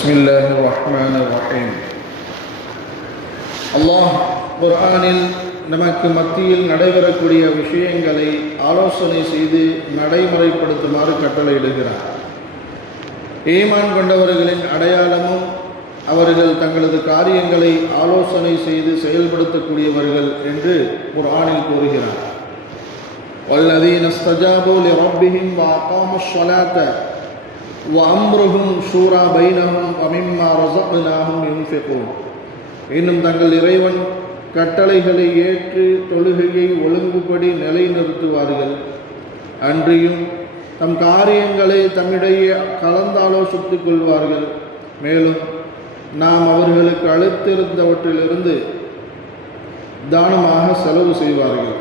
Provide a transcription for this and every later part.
பிஸ்மில்லாஹிர்ரஹ்மானிர்ரஹீம். அல்லாஹ் குர்ஆனில் நமக்கு மத்தியில் நடைபெறக்கூடிய விஷயங்களை ஆலோசனை செய்து நடைமுறைப்படுத்துமாறு கட்டளையிடுகிறார். ஈமான் கொண்டவர்களின் அடையாளமும் அவர்கள் தங்களது காரியங்களை ஆலோசனை செய்து செயல்படுத்தக்கூடியவர்கள் என்று குர்ஆனில் கூறுகிறார். வல்லதீன ஸ்தஜாபு லிரப்பிஹிம் வஅகாமுஸ் ஸலாத்த வஅம்ருஹும் ஷூரா பைனஹும் வமிம்மா ரஸக்னாஹும் யுன்ஃபிகூன். இன்னும் தங்கள் இறைவன் கட்டளைகளை ஏற்று தொழுகையை ஒழுங்குபடி நிலைநிறுத்துவார்கள். அன்றியும் தம் காரியங்களை தம்மிடையே கலந்தாலோசித்துக் கொள்வார்கள். மேலும் நாம் அவர்களுக்கு அளித்திருந்தவற்றிலிருந்து தானமாக செலவு செய்வார்கள்.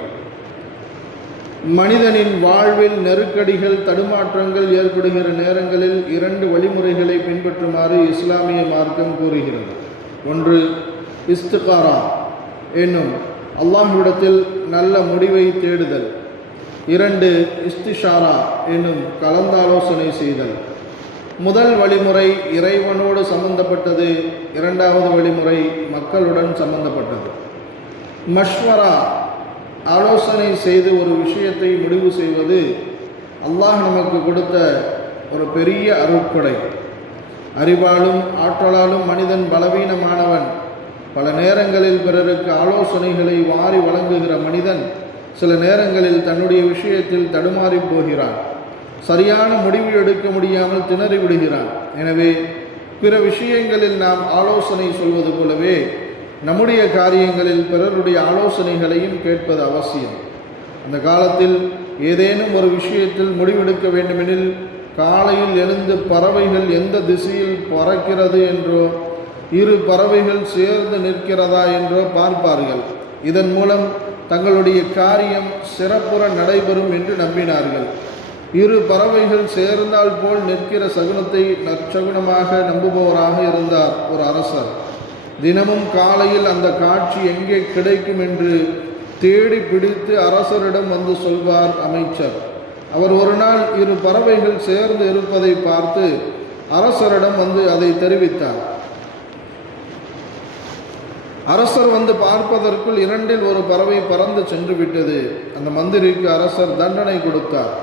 மனிதனின் வாழ்வில் நெருக்கடிகள், தடுமாற்றங்கள் ஏற்படுகிற நேரங்களில் 2 வழிமுறைகளை பின்பற்றுமாறு இஸ்லாமிய மார்க்கம் கூறுகிறது. ஒன்று இஸ்திகாரா என்னும் அல்லாஹ்விடத்தில் நல்ல முடிவை தேடுதல். 2 இஸ்திஷாரா என்னும் கலந்தாலோசனை செய்தல். முதல் வழிமுறை இறைவனோடு சம்பந்தப்பட்டது. 2வது வழிமுறை மக்களுடன் சம்பந்தப்பட்டது. மஷ்வரா ஆலோசனை செய்து ஒரு விஷயத்தை முடிவு செய்வது அல்லாஹ் நமக்கு கொடுத்த ஒரு பெரிய அருட்கொடை. அறிவாலும் ஆற்றலாலும் மனிதன் பலவீனமானவன். பல நேரங்களில் பிறருக்கு ஆலோசனைகளை வாரி வழங்குகிற மனிதன் சில நேரங்களில் தன்னுடைய விஷயத்தில் தடுமாறி போகிறான். சரியான முடிவு எடுக்க முடியாமல் திணறி விடுகிறான். எனவே பிற விஷயங்களில் நாம் ஆலோசனை சொல்வது போலவே நம்முடைய காரியங்களில் பிறருடைய ஆலோசனைகளையும் கேட்பது அவசியம். அந்த காலத்தில் ஏதேனும் ஒரு விஷயத்தில் முடிவெடுக்க வேண்டுமெனில் காலையில் எழுந்து பறவைகள் எந்த திசையில் பறக்கிறது என்றோ 2 பறவைகள் சேர்ந்து நிற்கிறதா என்றோ பார்ப்பார்கள். இதன் மூலம் தங்களுடைய காரியம் சிறப்புற நடைபெறும் என்று நம்பினார்கள். 2 பறவைகள் சேர்ந்தால் போல் நிற்கிற சகுனத்தை நற்சகுனமாக நம்புபவராக இருந்தார் ஒரு அரசர். தினமும் காலையில் அந்த காட்சி எங்கே கிடைக்கும் என்று தேடி பிடித்து அரசரிடம் வந்து சொல்வார் அமைச்சர். அவர் ஒரு நாள் 2 பறவைகள் சேர்ந்து இருப்பதை பார்த்து அரசரிடம் வந்து அதை தெரிவித்தார். அரசர் வந்து பார்ப்பதற்குள் 2இல் 1 பறவை பறந்து சென்று விட்டது. அந்த மந்திரிக்கு அரசர் தண்டனை கொடுத்தார்.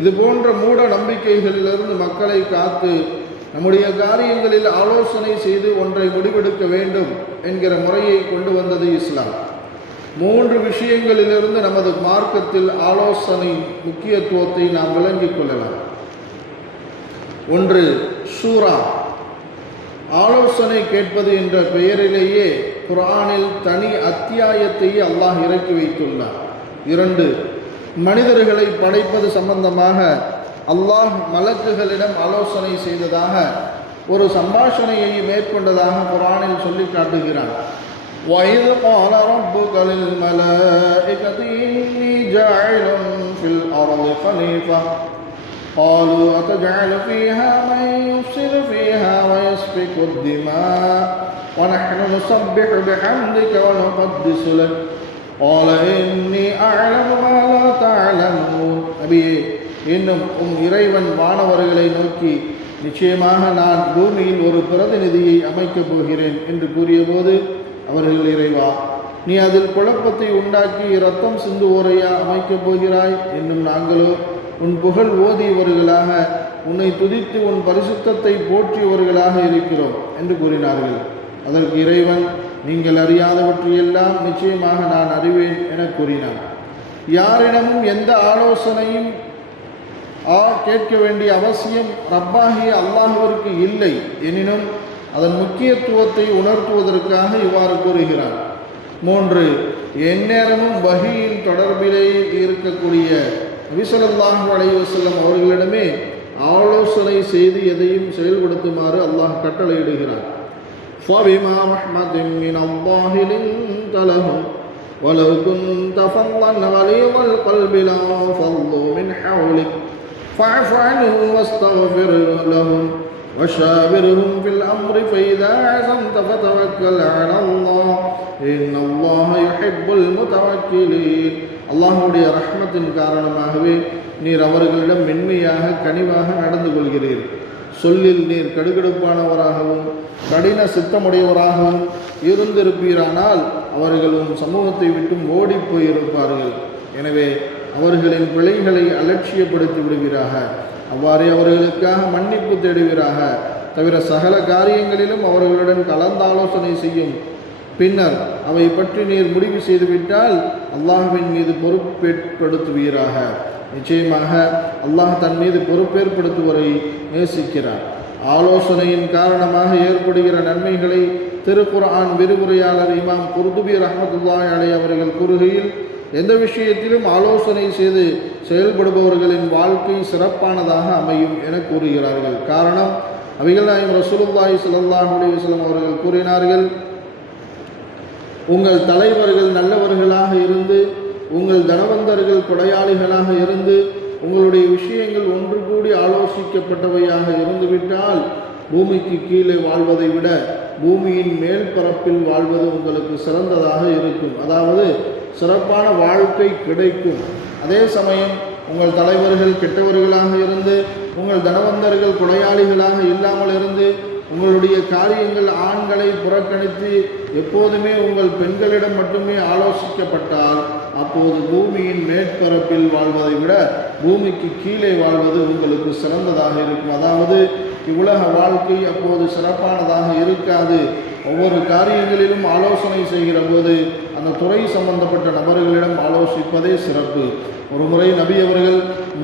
இது போன்ற மூட நம்பிக்கைகளிலிருந்து மக்களை காத்து நம்முடைய காரியங்களில் ஆலோசனை செய்து ஒன்றை முடிவெடுக்க வேண்டும் என்கிற முறையை கொண்டு வந்தது இஸ்லாம். 3 விஷயங்களிலிருந்து நமது மார்க்கத்தில் ஆலோசனை முக்கியத்துவத்தை நாம் விளங்கிக் கொள்ளலாம். 1 ஷூரா, ஆலோசனை கேட்பது என்ற பெயரிலேயே குர்ஆனில் தனி அத்தியாயத்தை அல்லாஹ் இறக்கி வைத்துள்ளார். 2 மனிதர்களை படைப்பது சம்பந்தமாக அல்லாஹ் மலக்குகளிடம் ஆலோசனை செய்ததாக ஒரு சம்பாஷணையை மேற்கொண்டதாக குர்ஆனில் சொல்லி காட்டுகிறான். وَإِذْ قَالَ رَبُّكَ لِلْمَلَائِكَةِ إِنِّي جَاعِلٌ فِي الْأَرْضِ خَلِيفَةً قَالُوا أَتَجْعَلُ فِيهَا مَن يُفْسِدُ فِيهَا وَيَسْفِكُ الدِّمَاءَ وَنَحْنُ نُسَبِّحُ بِحَمْدِكَ وَنُقَدِّسُ لَكَ قَالَ إِنِّي أَعْلَمُ مَا لَا تَعْلَمُونَ. நபியே, இன்னும் இறைவன் வானவர்களை நோக்கி, நிச்சயமாக நான் பூமியில் ஒரு பிரதிநிதியை அமைக்கப் போகிறேன் என்று கூறியபோது அவர்கள், இறைவா, நீ அதில் குழப்பத்தை உண்டாக்கி இரத்தம் சிந்துவோரையா அமைக்கப் போகிறாய்? இன்னும் நாங்களோ உன் புகழ் ஓதியவர்களாக, உன்னை துதித்து உன் பரிசுத்தத்தை போற்றியவர்களாக இருக்கிறோம் என்று கூறினார்கள். அதற்கு இறைவன், நீங்கள் அறியாதவற்றையெல்லாம் நிச்சயமாக நான் அறிவேன் என கூறினான். யாரிடமும் எந்த ஆலோசனையும் கேட்க வேண்டிய அவசியம் ரப்பாகிய அல்லாஹ்விற்கு இல்லை. எனினும் அதன் முக்கியத்துவத்தை உணர்த்துவதற்காக இவ்வாறு கூறுகிறார். 3 எந்நேரமும் வஹீயின் தொடர்பிலே இருக்கக்கூடிய நபி ஸல்லல்லாஹு அலைஹி வஸல்லம் அவர்களிடமே ஆலோசனை செய்து எதையும் செயல்படுத்துமாறு அல்லாஹ் கட்டளையிடுகிறார். فَبِمَا رَحْمَةٍ مِّنَ اللَّهِ لِنتَ لَهُمْ وَلَوْ كُنتَ فَظًّا غَلِيظَ الْقَلْبِ لَانفَضُّوا مِنْ حَوْلِكَ فَاعْفُ عَنْهُمْ وَاسْتَغْفِرْ لَهُمْ وَشَاوِرْهُمْ فِي الْأَمْرِ فَإِذَا عَزَمْتَ فَتَوَكَّلْ عَلَى اللَّهِ إِنَّ اللَّهَ يُحِبُّ الْمُتَوَكِّلِينَ. அல்லாஹ்வுடைய ரஹ்மத்தின் காரணமாகவே நீர் அவர்களிடம் மென்மையாக கனிவாக நடந்து கொள்கிறீர். சொல்லில் நீர் கடுகடுப்பானவராகவும் கடின சித்தமுடையவராகவும் இருந்திருப்பீரானால் அவர்களும் சமூகத்தை விட்டும் ஓடி போயிருப்பார்கள். எனவே அவர்களின் பிழைகளை அலட்சியப்படுத்தி விடுவீராக. அவ்வாறே அவர்களுக்காக மன்னிப்பு தேடுவீராக. தவிர சகல காரியங்களிலும் அவர்களுடன் கலந்தாலோசனை செய்யும். பின்னர் அவை பற்றி நீர் முடிவு செய்துவிட்டால் அல்லாஹ்வின் மீது பொறுப்பேற்படுத்துவீராக. நிச்சயமாக அல்லாஹ் தன் மீது பொறுப்பேற்படுத்துவரை நேசிக்கிறார். ஆலோசனையின் காரணமாக ஏற்படுகிற நன்மைகளை திருக்குர்ஆன் விரிவுரையாளர் இமாம் குர்துபி ரஹ்மத்துல்லாஹி அலைஹி அவர்கள் கூறுகையில், எந்த விஷயத்திலும் ஆலோசனை செய்து செயல்படுபவர்களின் வாழ்க்கை சிறப்பானதாக அமையும் என கூறுகிறார்கள். காரணம், அபிகள் நாயகம் ரசூலுல்லாஹி ஸல்லல்லாஹு அலைஹி வஸல்லம் அவர்கள் கூறினார்கள், உங்கள் தலைவர்கள் நல்லவர்களாக இருந்து, உங்கள் தனவந்தர்கள் கொடையாளிகளாக இருந்து, உங்களுடைய விஷயங்கள் ஒன்று கூடி ஆலோசிக்கப்பட்டவையாக இருந்துவிட்டால் பூமிக்கு கீழே வாழ்வதை விட பூமியின் மேல் பரப்பில் வாழ்வது உங்களுக்கு சிறந்ததாக இருக்கும். அதாவது சிறப்பான வாழ்க்கை கிடைக்கும். அதே சமயம் உங்கள் தலைவர்கள் கெட்டவர்களாக இருந்து, உங்கள் தனவந்தர்கள் கொடையாளிகளாக இல்லாமல் இருந்து, உங்களுடைய காரியங்கள் ஆண்களை புறக்கணித்து எப்போதுமே உங்கள் பெண்களிடம் மட்டுமே ஆலோசிக்கப்பட்டால் அப்போது பூமியின் மேற்பரப்பில் வாழ்வதை விட பூமிக்கு கீழே வாழ்வது உங்களுக்கு சிறந்ததாக இருக்கும். அதாவது இவ்வுலக வாழ்க்கை அப்போது சிறப்பானதாக இருக்காது. ஒவ்வொரு காரியங்களிலும் ஆலோசனை செய்கிற போது அந்த துறை சம்பந்தப்பட்ட நபர்களிடம் ஆலோசிப்பதே சிறப்பு. ஒரு முறை நபி அவர்கள்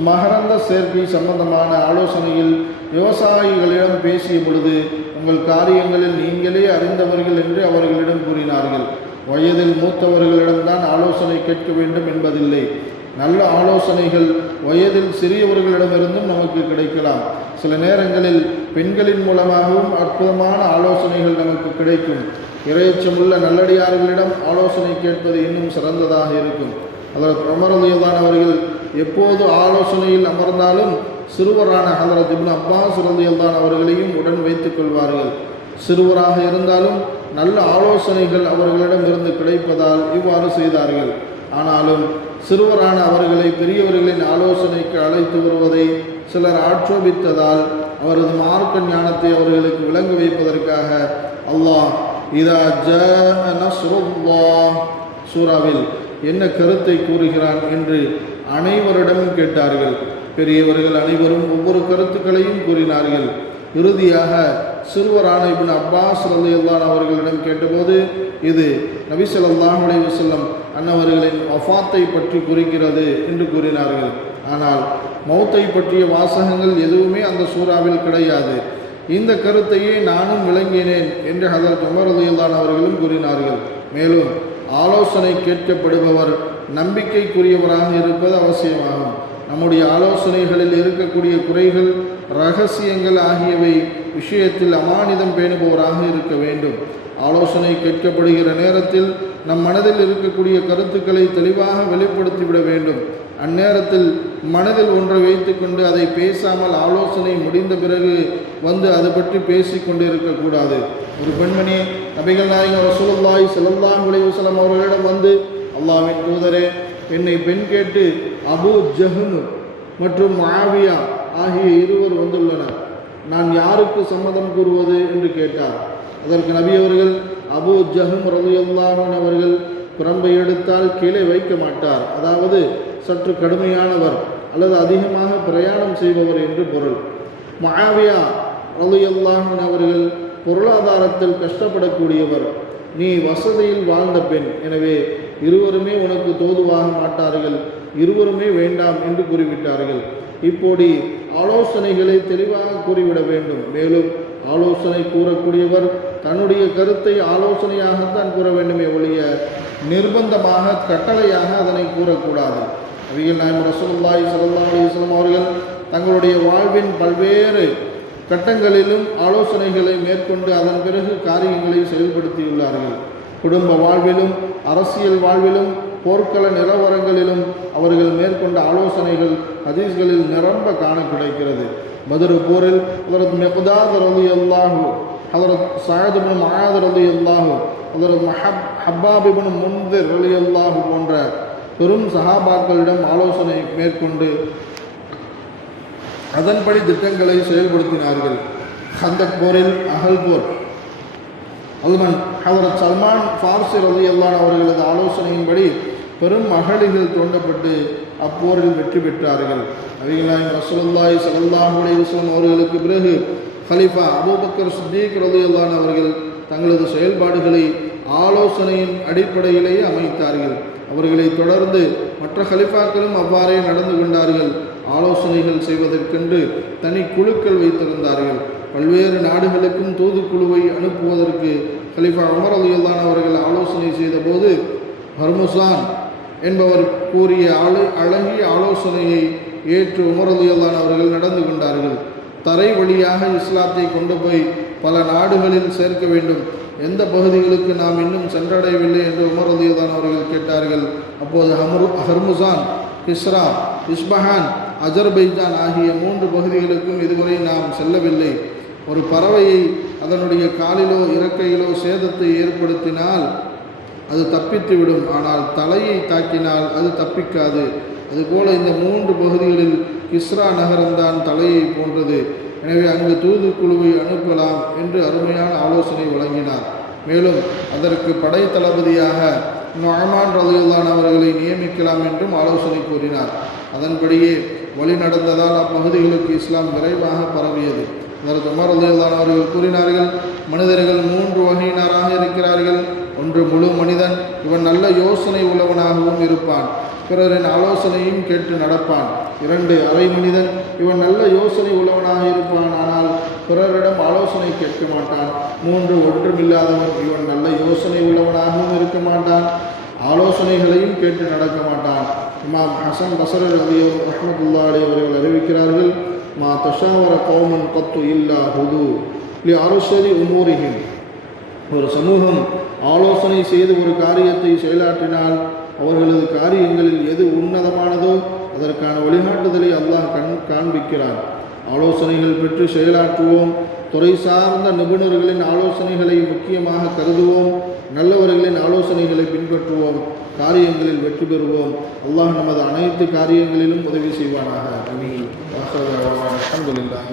மகரந்த சேர்க்கை சம்பந்தமான ஆலோசனையில் விவசாயிகளிடம் பேசிய பொழுது, உங்கள் காரியங்களில் நீங்களே அறிந்தவர்கள் என்று அவர்களிடம் கூறினார்கள். வயதில் மூத்தவர்களிடம்தான் ஆலோசனை கேட்க வேண்டும் என்பதில்லை. நல்ல ஆலோசனைகள் வயதில் சிறியவர்களிடமிருந்தும் நமக்கு கிடைக்கலாம். சில நேரங்களில் பெண்களின் மூலமாகவும் அற்புதமான ஆலோசனைகள் நமக்கு கிடைக்கும். இறையச்சமுள்ள நல்லடியார்களிடம் ஆலோசனை கேட்பது இன்னும் சிறந்ததாக இருக்கும். ஹதரத் உமர் ரலியல்லாஹு அவர்கள் எப்போது ஆலோசனையில் அமர்ந்தாலும் சிறுவரான ஹதரத் இப்னு அப்பாஸ் ரலியல்லாஹு அவர்களையும் உடன் வைத்துக் கொள்வார்கள். சிறுவராக இருந்தாலும் நல்ல ஆலோசனைகள் அவர்களிடம் இருந்து கிடைப்பதால் இவ்வாறு செய்தார்கள். ஆனாலும் சிறுவரான அவர்களை பெரியவர்களின் ஆலோசனைக்கு அழைத்து வருவதை சிலர் ஆட்சேபித்ததால் அவரது மார்க்க ஞானத்தை அவர்களுக்கு விளங்க வைப்பதற்காக அல்லாஹ் இதா ஜாஅ நஸ்ருல்லாஹ் சூராவில் என்ன கருத்தை கூறுகிறான் என்று அனைவரிடமும் கேட்டார்கள். பெரியவர்கள் அனைவரும் ஒவ்வொரு கருத்துக்களையும் கூறினார்கள். இறுதியாக சிறுவரான இப்னு அப்பாஸ் ரலியல்லாஹு அவர்களிடம் கேட்டபோது, இது நபி ஸல்லல்லாஹு அலைஹி வஸல்லம் அன்னவர்களின் வஃபாத்தை பற்றி குறிக்கிறது என்று கூறினார்கள். ஆனால் மௌத்தை பற்றிய வாசகங்கள் எதுவுமே அந்த சூறாவில் கிடையாது. இந்த கருத்தையே நானும் விளங்கினேன் என்று ஹதரத் உமர் ரலியல்லாஹு அவர்களும் கூறினார்கள். மேலும் ஆலோசனை கேட்கப்படுபவர் நம்பிக்கைக்குரியவராக இருப்பது அவசியமாகும். நம்முடைய ஆலோசனைகளில் இருக்கக்கூடிய குறைகள், இரகசியங்கள் ஆகியவை விஷயத்தில் அமானிதம் பேணுபவராக இருக்க வேண்டும். ஆலோசனை கேட்கப்படுகிற நேரத்தில் நம் மனதில் இருக்கக்கூடிய கருத்துக்களை தெளிவாக வெளிப்படுத்திவிட வேண்டும். அந்நேரத்தில் மனதில் ஒன்றை வைத்துக்கொண்டு அதை பேசாமல் ஆலோசனை முடிந்த பிறகு வந்து அது பற்றி பேசி கொண்டு இருக்கக்கூடாது. ஒரு பெண்மணி நபிகள் நாயகம் ரசூலுல்லாஹி ஸல்லல்லாஹு அலைஹி வஸல்லம் அவர்களிடம் வந்து, அல்லாஹ்வின் தூதரே, என்னை பெண் கேட்டு அபூ ஜஹ்ம் மற்றும் முஆவியா ஆகிய இருவர் வந்துள்ளனர். நான் யாருக்கு சம்மதம் கூறுவது என்று கேட்டார். அதற்கு நபி அவர்கள், அபூ ஜஹ்ம் ரலியல்லாஹு அன்ஹு அவர்கள் பிரம்பை எடுத்தால் கீழே வைக்க மாட்டார், அதாவது சற்று கடுமையானவர் அல்லது அதிகமாக பிரயாணம் செய்பவர் என்று பொருள். முஆவியா ரலியல்லாஹு அன்ஹு அவர்கள் பொருளாதாரத்தில் கஷ்டப்படக்கூடியவர், நீ வசதியில் வாழ்ந்த பெண், எனவே இருவருமே உனக்கு தோதுவாக மாட்டார்கள், இருவருமே வேண்டாம் என்று கூறிவிட்டார்கள். இப்படி ஆலோசனைகளை தெளிவாக கூறிவிட வேண்டும். மேலும் ஆலோசனை கூறக்கூடியவர் தன்னுடைய கருத்தை ஆலோசனையாகத்தான் கூற வேண்டுமே ஒழிய நிர்பந்தமாக கட்டளையாக அதனை கூறக்கூடாது. நபிகள் நாயகம் ரசூலுல்லாஹி ஸல்லல்லாஹு அலைஹி வஸல்லம் அவர்கள் தங்களுடைய வாழ்வின் பல்வேறு கட்டங்களிலும் ஆலோசனைகளை மேற்கொண்டு அதன் பிறகு காரியங்களை செயல்படுத்தியுள்ளார்கள். குடும்ப வாழ்விலும் அரசியல் வாழ்விலும் போர்க்கள நிலவரங்களிலும் அவர்கள் மேற்கொண்ட ஆலோசனைகள் ஹதீஸ்களில் நிரம்ப காண கிடைக்கிறது. பத்ர் போரில் ஹதரத் மிக்தாத் ரலியல்லாஹு, ஹதரத் சஅத் இப்னு முஆத் ரலியல்லாஹு, ஹதரத் ஹப்பாப் இப்னு முன்திர் ரலியல்லாஹு போன்ற பெரும் சஹாபாக்களிடம் ஆலோசனை மேற்கொண்டு அதன்படி திட்டங்களை செயல்படுத்தினார்கள். கந்தக் போரில் அகல் போர் ஹதரத் சல்மான் ஃபார்சி ரலியல்லாஹு அவர்களது ஆலோசனையின்படி பெரும் அகழிகள் தோண்டப்பட்டு அப்போரில் வெற்றி பெற்றார்கள். நபிகள் நாயகம் ரசூலுல்லாஹி ஸல்லல்லாஹு அலைஹி வஸல்லம் அவர்களுக்கு பிறகு கலீஃபா அபூபக்கர் சித்தீக் ரலியல்லாஹு அவர்கள் தங்களது செயல்பாடுகளை ஆலோசனையின் அடிப்படையிலேயே அமைத்தார்கள். அவர்களை தொடர்ந்து மற்ற கலீஃபாக்களும் அவ்வாறே நடந்து கொண்டார்கள். ஆலோசனைகள் செய்வதற்கென்று தனி குழுக்கள் வைத்திருந்தார்கள். பல்வேறு நாடுகளுக்கும் தூதுக்குழுவை அனுப்புவதற்கு கலீஃபா உமர் ரலியல்லாஹு அவர்கள் ஆலோசனை செய்தபோது ஹர்முசான் என்பவர் கூறிய அழகிய ஆலோசனையை ஏற்று உமர் ரலியல்லாஹு அவர்கள் நடந்து கொண்டார்கள். தரை வழியாக இஸ்லாத்தை கொண்டு போய் பல நாடுகளில் சேர்க்க வேண்டும். எந்த பகுதிகளுக்கு நாம் இன்னும் சென்றடையவில்லை என்று உமர் ரலியல்லாஹு அவர்கள் கேட்டார்கள். அப்போது ஹர்முசான், கிஸ்ரா, இஸ்பஹான், அஜர்பைஜான் ஆகிய 3 பகுதிகளுக்கும் இதுவரை நாம் செல்லவில்லை. ஒரு பறவையை அதனுடைய காலிலோ இறக்கையிலோ சேதத்தை ஏற்படுத்தினால் அது தப்பித்துவிடும், ஆனால் தலையை தாக்கினால் அது தப்பிக்காது. அதுபோல இந்த 3 பகுதிகளில் கிஸ்ரா நகரம்தான் தலையை போன்றது. எனவே அங்கு தூதுக்குழுவை அனுப்பலாம் என்று அருமையான ஆலோசனை வழங்கினார். மேலும் அதற்கு படை தளபதியாக நுஅமான் ரலியல்லாஹு அவர்களை நியமிக்கலாம் என்றும் ஆலோசனை கூறினார். அதன்படியே வழி நடந்ததால் அப்பகுதிகளுக்கு இஸ்லாம் விரைவாக பரவியது. அதற்கு உமர் ரலியல்லாஹு அவர்கள் கூறினார்கள், மனிதர்கள் 3 வகையினராக இருக்கிறார்கள். ஒன்று முழு மனிதன், இவன் நல்ல யோசனை உள்ளவனாகவும் இருப்பான், பிறரின் ஆலோசனையும் கேட்டு நடப்பான். 2 அரை மனிதன், இவன் நல்ல யோசனை உள்ளவனாக இருப்பான், ஆனால் பிறரிடம் ஆலோசனை கேட்க மாட்டான். 3 ஒன்றுமில்லாதவன், இவன் நல்ல யோசனை உள்ளவனாகவும் இருக்க மாட்டான், ஆலோசனைகளையும் கேட்டு நடக்க மாட்டான். இமாம் ஹசன் பஸ்ரி ரஹ்மத்துல்லாஹி அலைஹி அவர்கள் அறிவிக்கிறார்கள், மா தஷாவர கௌமன் கத்து இல்லா ஹுது லி அர்ஷதி உமூரிஹிம். ஒரு சமூகம் ஆலோசனை செய்து ஒரு காரியத்தை செயலாற்றினால் அவர்களது காரியங்களில் எது உன்னதமானதோ அதற்கான வழிகாட்டுதலை அல்லாஹ் காண்பிக்கிறான். ஆலோசனைகள் பெற்று செயலாற்றுவோம். துறை சார்ந்த நிபுணர்களின் ஆலோசனைகளை முக்கியமாக கருதுவோம். நல்லவர்களின் ஆலோசனைகளை பின்பற்றுவோம். காரியங்களில் வெற்றி பெறுவோம். அல்லாஹ் நமது அனைத்து காரியங்களிலும் உதவி செய்வானாக. அல்ஹம்துலில்லாஹ்.